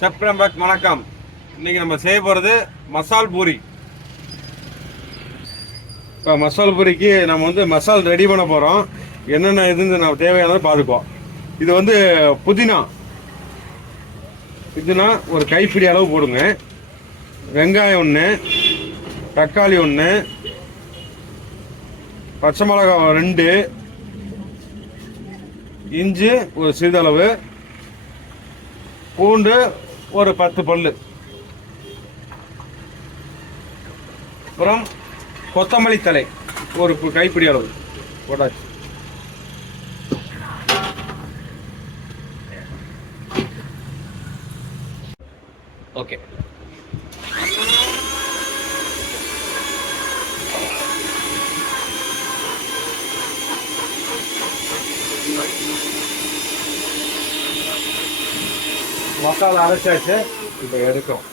September வணக்கம். இன்னைக்கு நம்ம செய்ய போகிறது மசால் பூரி. இப்போ மசால் பூரிக்கு நம்ம வந்து மசால் ரெடி பண்ண போகிறோம். என்னென்ன இதுன்னு நம்ம தேவையானதை பார்த்துப்போம். இது வந்து புதினா ஒரு கைப்பிடி அளவு போடுங்க. வெங்காயம் 1, தக்காளி 1, பச்சை மிளகாய் 2, இஞ்சி ஒரு சிறிதளவு, பூண்டு ஒரு 10 பல்லு, அப்புறம் கொத்தமல்லி தழை ஒரு கைப்பிடி அளவு போட்டாச்சு. ஓகே, மசாலா அரைச்சாச்சு. இப்போ எடுக்கிறோம்.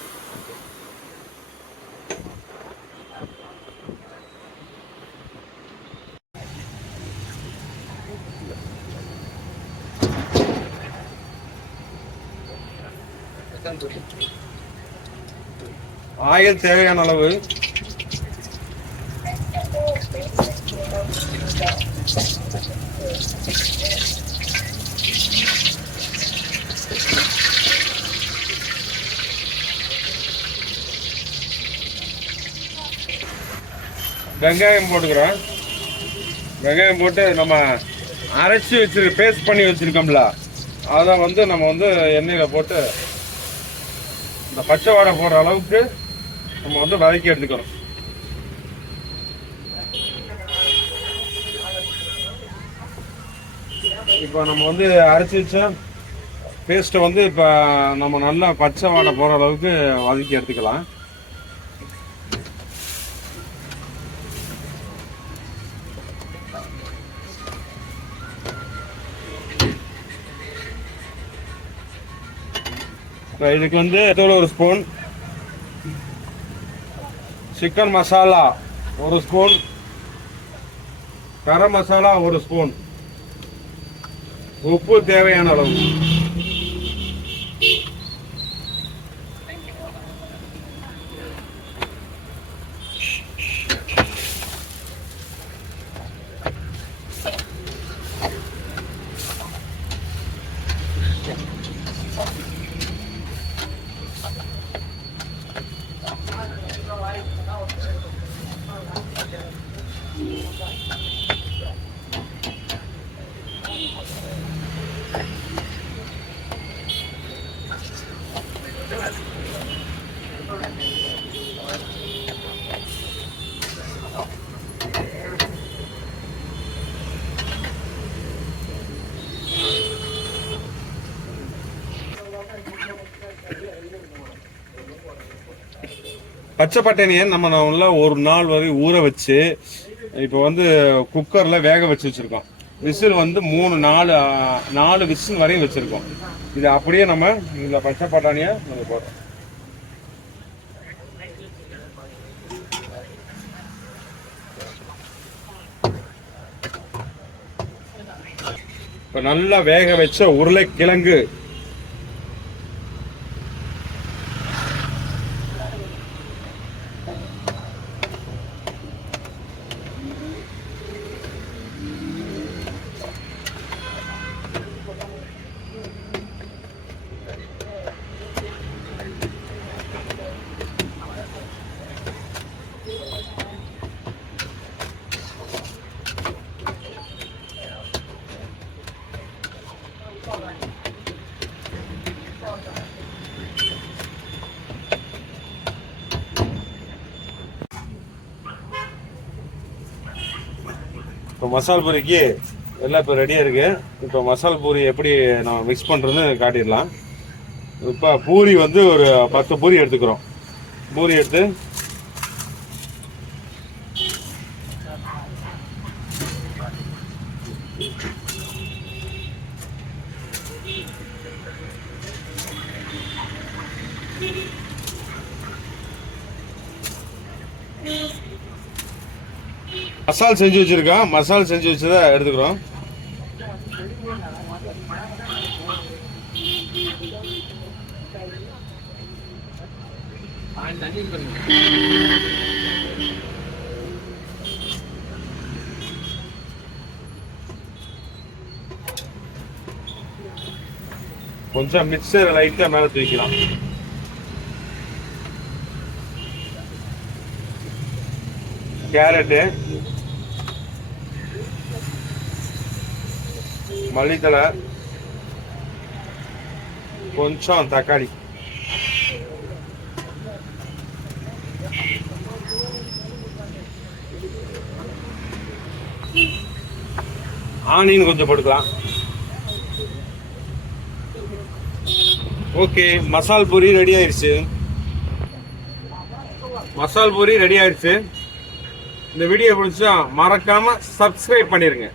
ஆயில் தேவையான அளவு, வெங்காயம் போட்டுக்கிறோம். வெங்காயம் போட்டு நம்ம அரைச்சி பேஸ்ட் பண்ணி வச்சிருக்கோம்ல, அதை வந்து நம்ம வந்து எண்ணெயில் போட்டு இந்த பச்சை வாடை போடுற அளவுக்கு நம்ம வந்து வதக்கி எடுத்துக்கணும். இப்போ நம்ம வந்து அரைச்சி வச்ச பேஸ்ட்டை வந்து இப்போ நம்ம நல்லா பச்சை வாடை போகிற அளவுக்கு வதக்கி எடுத்துக்கலாம். இதுக்கு வந்து ஒரு spoon chicken masala, 1 spoon garam masala, 1 spoon, உப்பு தேவையான அளவு, பச்சை பட்டாணியை நம்ம நல்லா ஒரு நாள் வரை ஊற வச்சு இப்போ வந்து குக்கரில் வேக வச்சுருக்கோம். விசில் வந்து 4 விசில் வரையும் வச்சுருக்கோம். இது அப்படியே நம்ம இதில் பச்சை பட்டாணியை நம்ம போடுறோம். இப்போ நல்லா வேக வச்ச உருளைக்கிழங்கு, இப்போ மசால் பூரிக்கு எல்லாம் இப்போ ரெடியாக இருக்குது. இப்போ மசால் பூரி எப்படி நம்ம மிக்ஸ் பண்ணுறதுன்னு காட்டிடலாம். இப்போ பூரி வந்து ஒரு 10 பூரி எடுத்துக்கிறோம். பூரி எடுத்து மசால் செஞ்சு வச்சிருக்கோம். மசால் செஞ்சு வச்சதை எடுத்துக்கிறோம். கொஞ்சம் மிக்சர் லைட்டா மேல தூக்கலாம். கேரட்டு, மல்லித்தலை, கொஞ்சம் தக்காளி, ஆனியன் கொஞ்சம் போட்டுக்கலாம். ஓகே, மசால் பூரி ரெடி ஆயிடுச்சு. மசால் பூரி ரெடி ஆயிடுச்சு. இந்த வீடியோ பிடிச்சா மறக்காம சப்ஸ்கிரைப் பண்ணிருங்க.